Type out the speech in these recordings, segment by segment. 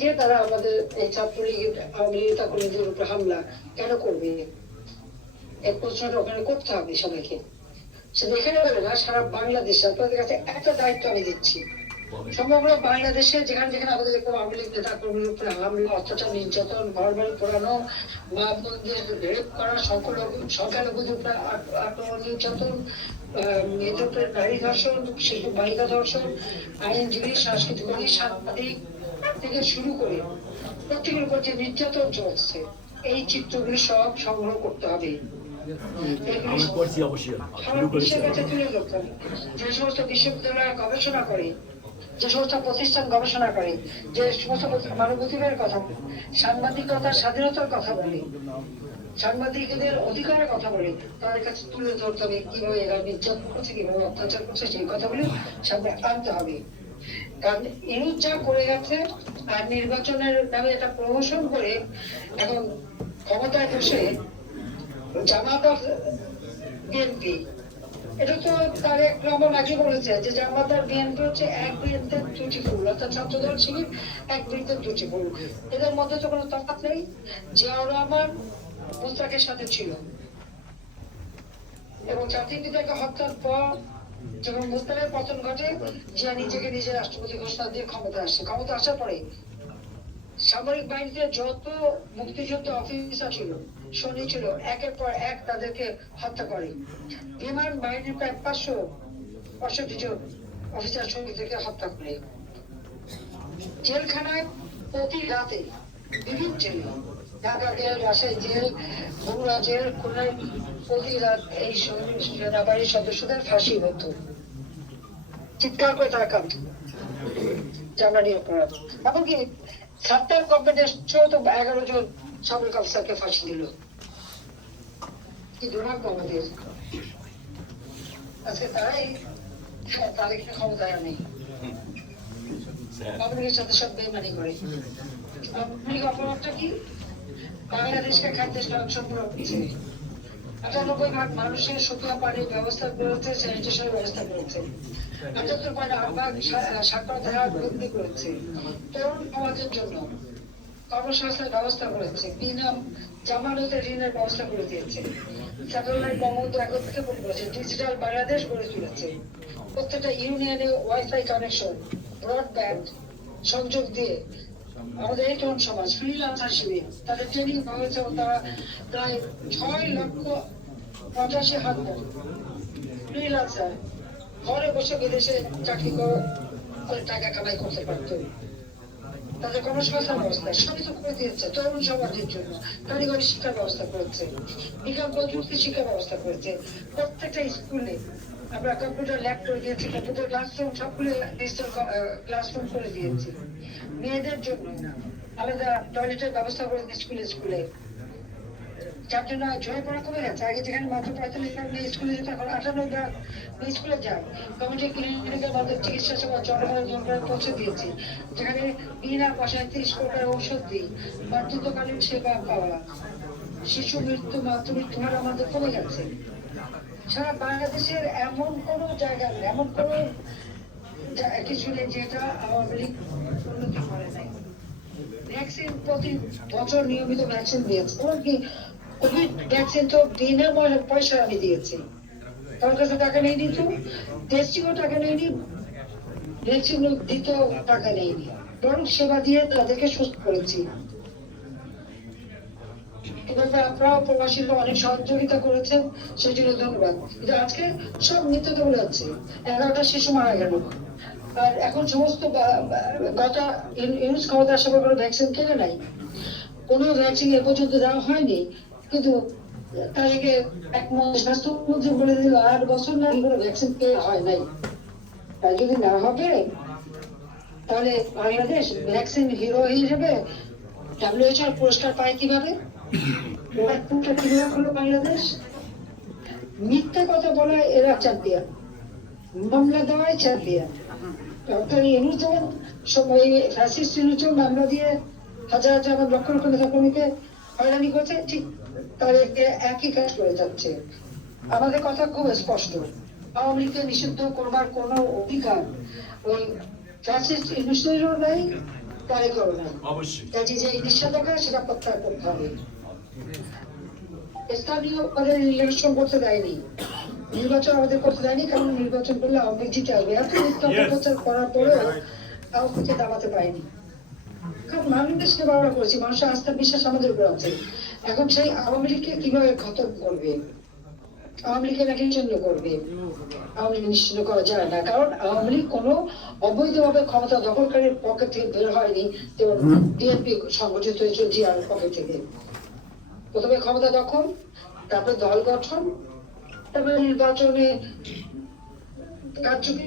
যে তারা আমাদের এই ছাত্রলীগের আওয়ামী লীগ কর্মীদের উপরে হামলা কেন করবে, এক প্রশ্নটা ওখানে করতে হবে সবাইকে। সেটা এখানে বলে না, সারা বাংলাদেশে আপনাদের কাছে একটা দায়িত্ব আমি দিচ্ছি। সমগ্র বাংলাদেশে যেখানে যেখানে আমাদের দেখবো আওয়ামী লীগ নেতা কর্মীর উপরে হামলা, অত্যাচার, নির্যাতন, ঘর বাড়ি পোড়ানো, মা বোনদের রেপ করা, সংখ্যালঘুদের উপরে আক্রমণ, নির্যাতন, মেয়েদের উপরে নারী ধর্ষণ, শিশু বালিকা ধর্ষণ, আইনজীবী, সাংস্কৃতিক কর্মী, সাংবাদিক থেকে শুরু করে প্রত্যেকের উপর যে নির্যাতন চলছে, এই চিত্রগুলি সব সংগ্রহ করতে হবে। যে সমস্ত বিশ্ববিদ্যালয় গবেষণা করে, যে সমস্ত প্রতিষ্ঠান গবেষণা করে, যে সমস্ত মানবাধিকারের কথা বলে, সাংবাদিকতার স্বাধীনতার কথা বলে, সাংবাদিকদের অধিকারের কথা বলে, তাদের কাছে তুলে ধরতে হবে কিভাবে এরা নির্যাতন করছে, কিভাবে অত্যাচার করছে, সেই কথাগুলি সামনে আনতে হবে। কারণ ইউনুস যা করে গেছে, আর নির্বাচনের নামে এটা প্রমোশন করে এখন ক্ষমতায় বসে জামাত আর বিএনপি, এটা তো তার এক রকম আগে বলেছে যে জামাত আর বিএনপি হচ্ছে এক বৃন্দের দুটি ফুল, অর্থাৎ ছাত্রদল শিবির এক বৃন্দের দুটি ফুল। এদের মধ্যে তো কোনো তফাৎ নেই। জিয়াউর রহমান মুস্তাকের সাথে ছিল, এবং জাতির পিতাকে হত্যার পর যখন মুস্তাকের পতন ঘটে, জিয়া নিজেকে নিজে রাষ্ট্রপতি ঘোষণা দিয়ে ক্ষমতা আসে। ক্ষমতা আসার পরে সামরিক বাহিনীতে যত মুক্তিযুদ্ধ অফিসার ছিল, সৈনিক ছিল, একের পর এক তাদেরকে হত্যা করে। বিমান বাহিনীর প্রায় 565 জন অফিসার সৈনিকদেরকে হত্যা করে। জেলখানায় প্রতি রাতে বিভিন্ন জেলে, Dhaka jail, Rajshahi jail, Bogura jail, খুলনায় প্রতি রাত এই সেনাবাহিনীর সদস্যদের ফাঁসি হতো। চিৎকার করে তারা কাঁদত জার্মানি অপরাধ। এমনকি সাত্তার গভর্নমেন্টের 11 জন সামরিক অফিসারকে ফাঁসি দিল। কি দুর্ভাগ্য আমাদের। আজকে তারাই তারিখে ক্ষমতায় নেই, আওয়ামী লীগের সাথে সব বেইমানি করে। আওয়ামী লীগ অপরাধটা কি? বাংলাদেশকে খাদ্যের সরবরাহ করছে, 98% মানুষের শুকনো পানির ব্যবস্থা করেছে, স্যানিটেশনের ব্যবস্থা করেছে, 75.8% সাক্ষরতার হার বৃদ্ধি করেছে, তরুণ সমাজের জন্য কর্মসংস্থানের ব্যবস্থা করেছে, বিনা জামানতে ঋণের ব্যবস্থা করে দিয়েছে, স্যাটেলাইট বঙ্গবন্ধু একত্রিত করেছে, ডিজিটাল বাংলাদেশ গড়ে তুলেছে, প্রত্যেকটা ইউনিয়নে ওয়াইফাই কানেকশন, ব্রডব্যান্ড সংযোগ দিয়ে আমাদের এই তরুণ সমাজ ফ্রিল্যান্সার হিসেবে তাদের ট্রেনিং হয়েছে। তারা প্রায় 6,85,000 ফ্রিল্যান্সার ঘরে বসে বিদেশে চাকরি করে টাকা কামাই করতে পারত। তাদের কর্মসংস্থান ব্যবস্থা সবই তো করে দিয়েছে তরুণ সমাজের জন্য। কারিগরি শিক্ষার ব্যবস্থা করেছে, বিজ্ঞান প্রযুক্তি শিক্ষা ব্যবস্থা করেছে। প্রত্যেকটা স্কুলে আমরা কম্পিউটার ল্যাব করে দিয়েছি, কম্পিউটার ক্লাসরুম সবগুলো ডিজিটাল ক্লাসরুম করে দিয়েছি। মেয়েদের জন্য আলাদা টয়লেটের ব্যবস্থা করে স্কুলে স্কুলে, যার জন্য ঝরে পড়া কমে গেছে। আগে যেখানে মাত্র 45 মেয়ে স্কুলে যেত, এখন 98 মেয়ে স্কুলে যায়। কমিউনিটি ক্লিনিকের মাধ্যমে চিকিৎসা সেবা জনগণের পৌঁছে দিয়েছি, যেখানে বিনা পয়সায় 30 প্রকার ঔষধ দিই, বার্ধক্যকালীন সেবা পাওয়া, শিশু মৃত্যু, মাতৃমৃত্যু হার আমাদের কমে গেছে। সারা বাংলাদেশের এমন কোনো জায়গা নেই, এমন কোনো কিছু নেই যেটা আওয়ামী লীগ উন্নতি করে নাই। ভ্যাকসিন প্রতি বছর নিয়মিত ভ্যাকসিন দিয়েছে, এমনকি কোভিড ভ্যাকসিন তো বিনা পয়সা আমি দিয়েছি। তার কাছে টাকা নেই তো, টেস্টিংও টাকা নেয়নি, ভ্যাকসিন দিতেও টাকা নেয়নি, বরং সেবা দিয়ে তাদেরকে সুস্থ করেছি। আপনারা প্রবাসীরা অনেক সহযোগিতা করেছেন, সেই জন্য ধন্যবাদ। কিন্তু আজকে সব মৃত্যু বলে যাচ্ছে, 11টা শিশু মারা গেল। আর এখন সমস্ত গত ইউনুস ক্ষমতা আসার পর কোনো ভ্যাকসিন কেনে নাই, কোনো ভ্যাকসিন এ পর্যন্ত দেওয়া হয়নি। কিন্তু তাদেরকে স্বাস্থ্যমন্ত্রী বলে দিল 8 বছর না কোনো ভ্যাকসিন কেনা হয় নাই। তাই যদি না হবে তাহলে বাংলাদেশ ভ্যাকসিন হিরো হিসেবে WHO পুরস্কার পায় কিভাবে? বাংলাদেশ মিথ্যা কথা বলা এরা চ্যাম্পিয়ন, মামলা দেওয়াই চ্যাম্পিয়ন। ডক্টর ইউনুস যখন ফ্যাসিস্ট ইউনুস মামলা দিয়ে হাজার হাজার লক্ষ লক্ষ নেতাকর্মীকে হয়রানি করছে, ঠিক তাদেরকে একই কাজ করে যাচ্ছে। আমাদের কথা খুব স্পষ্ট, আওয়ামী লীগকে নিষিদ্ধ করবার কোনো অধিকার ওই ফ্যাসিস্ট ইউনুসেরও নাই, পরে করো না। অবশ্যই কাজে যে নিষেধাজ্ঞা সেটা প্রত্যাহার করতে হবে। স্থানীয় পদে ইলেকশন করতে দেয়নি, নির্বাচন আমাদের করতে দেয়নি, কারণ নির্বাচন করলে আওয়ামী লীগ জিতে আসবে। এত মিথ্যা অপপ্রচার করার পরেও আওয়ামী লীগকে দাবাতে পারেনি। কারণ মানুষের সেবা আমরা করেছি, মানুষের আস্থা বিশ্বাস আমাদের উপর আছে। এখন সেই আওয়ামী লীগকে কিভাবে খতম করবে, আওয়ামী লীগের নাকি নিশ্চিহ্ন করবে? আওয়ামী লীগ নিশ্চিহ্ন করা যায় না, কারণ আওয়ামী লীগ কোনো অবৈধভাবে ক্ষমতা দখলকারীর পকেট থেকে বের হয়নি, এবং বিএনপি সংগঠিত হয়েছিল জিয়ার পকেট থেকে। প্রথমে ক্ষমতা দখল, তারপরে দল গঠন, তারপরে নির্বাচনে কারচুপি,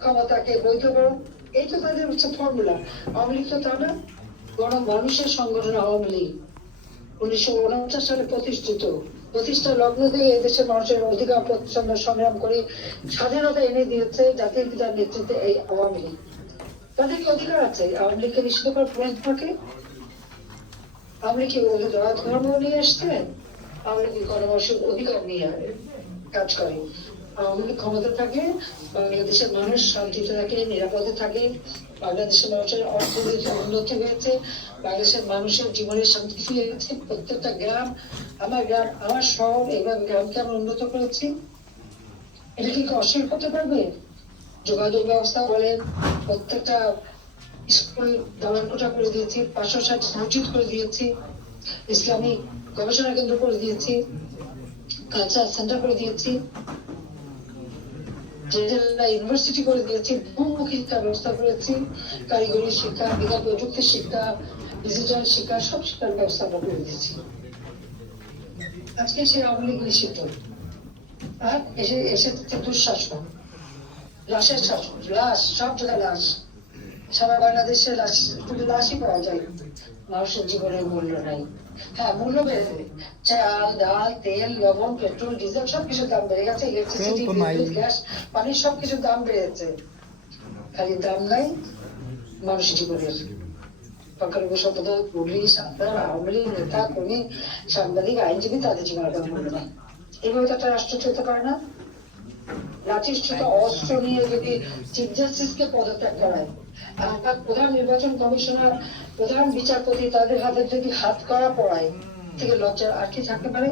ক্ষমতাকে বৈধকরণ, এই তো তাদের হচ্ছে ফর্মুলা। আওয়ামী লীগ তো তা না, বরং মানুষের সংগঠন আওয়ামী লীগ 1949 সালে প্রতিষ্ঠা লগ্ন থেকে এদেশের মানুষের অধিকার প্রতিষ্ঠান সংগ্রাম করে স্বাধীনতা এনে দিয়েছে জাতির পিতার নেতৃত্বে এই আওয়ামী লীগ। তাদের কি অধিকার আছে আওয়ামী লীগকে নিষিদ্ধ করার প্রয়োজন থাকে? আওয়ামী লীগ কি ধর্ম নিয়ে এসছেন? আওয়ামী লীগ গণমানুষের অধিকার নিয়ে কাজ করে। আওয়ামী লীগ ক্ষমতা থাকে, বাংলাদেশের মানুষ শান্তিতে থাকে, নিরাপদে থাকে, বাংলাদেশের মানুষের অর্থনৈতিক উন্নতি হয়েছে, বাংলাদেশের মানুষের জীবনের শান্তি ফিরে গেছে। প্রত্যেকটা গ্রাম, আমার গ্রাম, আমার শহর, এইভাবে গ্রামকে আমরা উন্নত করেছি। এটা কি অস্বীকার করতে পারবে? যোগাযোগ ব্যবস্থা বলেন, প্রত্যেকটা স্কুল দালানকোঠা করে দিয়েছি, 560 মসজিদ করে দিয়েছি, ইসলামী গবেষণা কেন্দ্র করে দিয়েছি, কালচার সেন্টার করে দিয়েছি, ইউনিভার্সিটি করে দিয়েছি, বহুমুখী শিক্ষা ব্যবস্থা করেছি, কারিগরি শিক্ষা, বিজ্ঞান প্রযুক্তি শিক্ষা, ডিজিটাল শিক্ষা, সব শিক্ষার ব্যবস্থা আমরা করে দিয়েছি। আজকে সে আওয়ামী লীগ নিষিদ্ধ, আর এসে দুঃশাসন, লাশের শাসন, লাশ, সব জায়গায় লাশ, সারা বাংলাদেশে লাশ, শুধু লাশই পাওয়া যায়। মানুষের জীবনের মূল্য নাই। হ্যাঁ, মূল্য বেড়েছে, চাল, ডাল, তেল, লবণ, পেট্রোল, ডিজেল সবকিছুর দাম বেড়ে গেছে, ইলেকট্রিসিটি, বিদ্যুৎ, গ্যাস, পানির সবকিছুর দাম বেড়েছে। খালি দাম নাই মানুষের জীবনের। প্রকারক সম্প্রদায়, পুলিশ, আপনার আওয়ামী লীগ নেতা কর্মী, সাংবাদিক, আইনজীবী, তাদের জীবনের দাম মূল্য নাই। এইভাবে তো একটা রাষ্ট্র চলতে পারে না। লাঠিসূচক অস্ত্র নিয়ে যদি চিফ জাস্টিসকে পদত্যাগ করায়, আর প্রধান নির্বাচন কমিশনার, প্রধান বিচারপতি, তাদের হাতে যদি হাত করা পড়ায়, থেকে লজ্জার আর কি থাকতে পারে?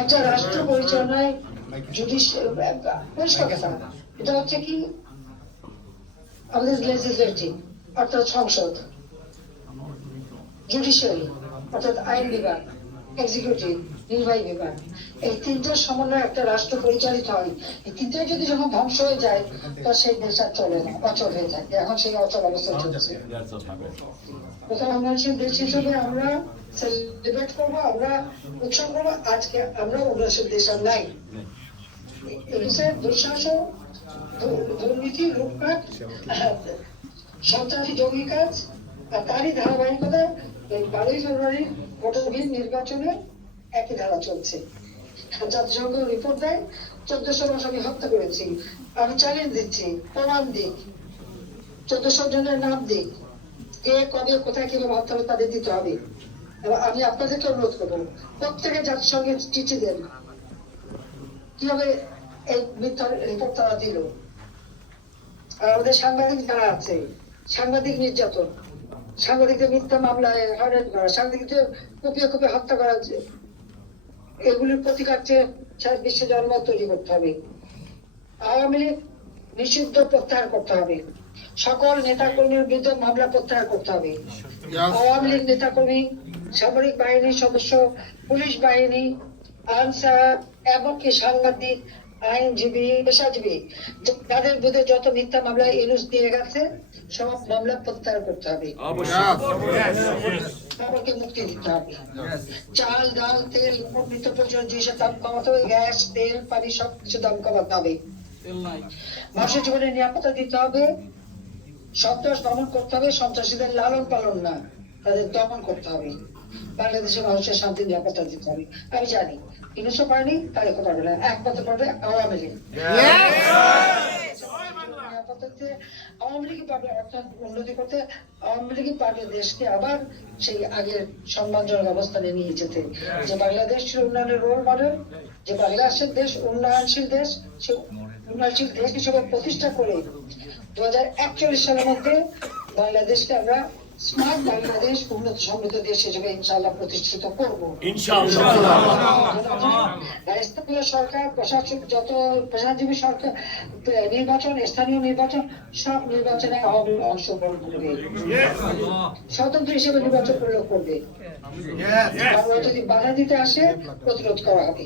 একটা রাষ্ট্র পরিচালনায় পরিষ্কার কথা, এটা হচ্ছে কি আমাদের লেজিসলেটিভ অর্থাৎ সংসদ, জুডিশিয়ারি অর্থাৎ আইন বিভাগ, এক্সিকিউটিভ নির্বাহী বিভাগ, এই তিনটার সমন্বয়ে একটা রাষ্ট্র পরিচালিত হয়। এই তিনটাই যদি যখন ধ্বংস হয়ে যায়, তো সেই দেশ আর চলে না, অচল হয়ে থাকে। এখন সেই অচল অবস্থা চলছে। প্রথম উন্নয়নশীল দেশ হিসেবে আমরা সেলিব্রেট করবো, আমরা উৎসব করবো। আজকে আমরা উন্নয়নশীল দেশ আর নাই। দুঃশাসন, দুর্নীতি, লুটপাট, সন্ত্রাসী জঙ্গি কাজ, আর তারই ধারাবাহিকতা 12ই ফেব্রুয়ারি ভোটারবিহীন নির্বাচনে একই ধারা চলছে। জাতিসংঘ রিপোর্ট দেয় 1400 মানুষ আমি হত্যা করেছি। আমি চ্যালেঞ্জ দিচ্ছি, প্রমাণ দিক, 1400 জনের নাম দিক, কে কবে কোথায় কিভাবে হত্যা হবে তাদের দিতে হবে। এবং আমি আপনাদেরকে অনুরোধ করবো, প্রত্যেকে জাতিসংঘে চিঠি দেন কিভাবে এই মিথ্যার রিপোর্ট তারা দিল। আর আমাদের সাংবাদিক যারা আছে, সাংবাদিক নির্যাতন, সাংবাদিকদের মিথ্যা মামলায় হয়রানি করা, সাংবাদিকদের কুপিয়ে কুপিয়ে হত্যা করা, এগুলির প্রতিকার চেয়ে সারা বিশ্বে জনমত তৈরি করতে হবে। আওয়ামী লীগ নিষিদ্ধ প্রত্যাহার করতে হবে। সকল নেতা কর্মীর বিরুদ্ধে মামলা প্রত্যাহার করতে হবে। আওয়ামী লীগ নেতা কর্মী, সামরিক বাহিনীর সদস্য, পুলিশ বাহিনী, আনসার, এমনকি সাংবাদিক, আইনজীবী, পেশাজীবী, তাদের বিরুদ্ধে যত মিথ্যা মামলা ইউনুস দিয়ে গেছে, সব মামলা প্রত্যাহার করতে হবে। সকলকে মুক্তি দিতে হবে। চাল, ডাল, তেল, নিত্য প্রয়োজনীয় জিনিসের দাম কমাতে হবে, গ্যাস, তেল, পানি সবকিছু দাম কমাতে হবে। মানুষের জীবনে নিরাপত্তা দিতে হবে, সন্ত্রাস দমন করতে হবে, সন্ত্রাসীদের লালন পালন না, তাদের দমন করতে হবে। বাংলাদেশের মানুষের শান্তি নিরাপত্তা দিতে হবে। আমি জানি ইউনুসও পারেনি, তারেকও পারবে না, একমাত্র পারবে আওয়ামী লীগ। আওয়ামী লীগ পারবে অর্থনৈতিক উন্নতি করতে, আওয়ামী লীগ পারবে দেশকে আবার সেই আগের সম্মানজনক অবস্থানে নিয়ে যেতে। যে বাংলাদেশ ছিল উন্নয়নের রোল মডেল, যে বাংলাদেশের দেশ উন্নয়নশীল দেশ, সে উন্নয়নশীল দেশ হিসেবে প্রতিষ্ঠা করে 2041 সালের মধ্যে বাংলাদেশকে আমরা স্মার্ট বাংলাদেশ, উন্নত সমৃদ্ধ দেশ হিসেবে ইনশাআল্লাহ প্রতিষ্ঠিত করবো। স্থানীয় সরকার, প্রশাসক, যত প্রশাসনজীবী সরকার নির্বাচন, স্থানীয় নির্বাচন, সব নির্বাচনে আওয়ামী লীগ অংশগ্রহণ করবে, স্বতন্ত্র হিসেবে নির্বাচন করবে। আর যদি বাধা দিতে আসে প্রতিরোধ করা হবে।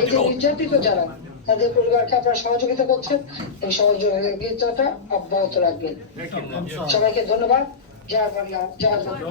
এই যে নির্যাতিত যারা, তাদের পরিবারকে আপনারা সহযোগিতা করছেন, এই সহযোগিতাটা অব্যাহত রাখবেন। সবাইকে ধন্যবাদ। জয় বাংলা, জয় বাংলা।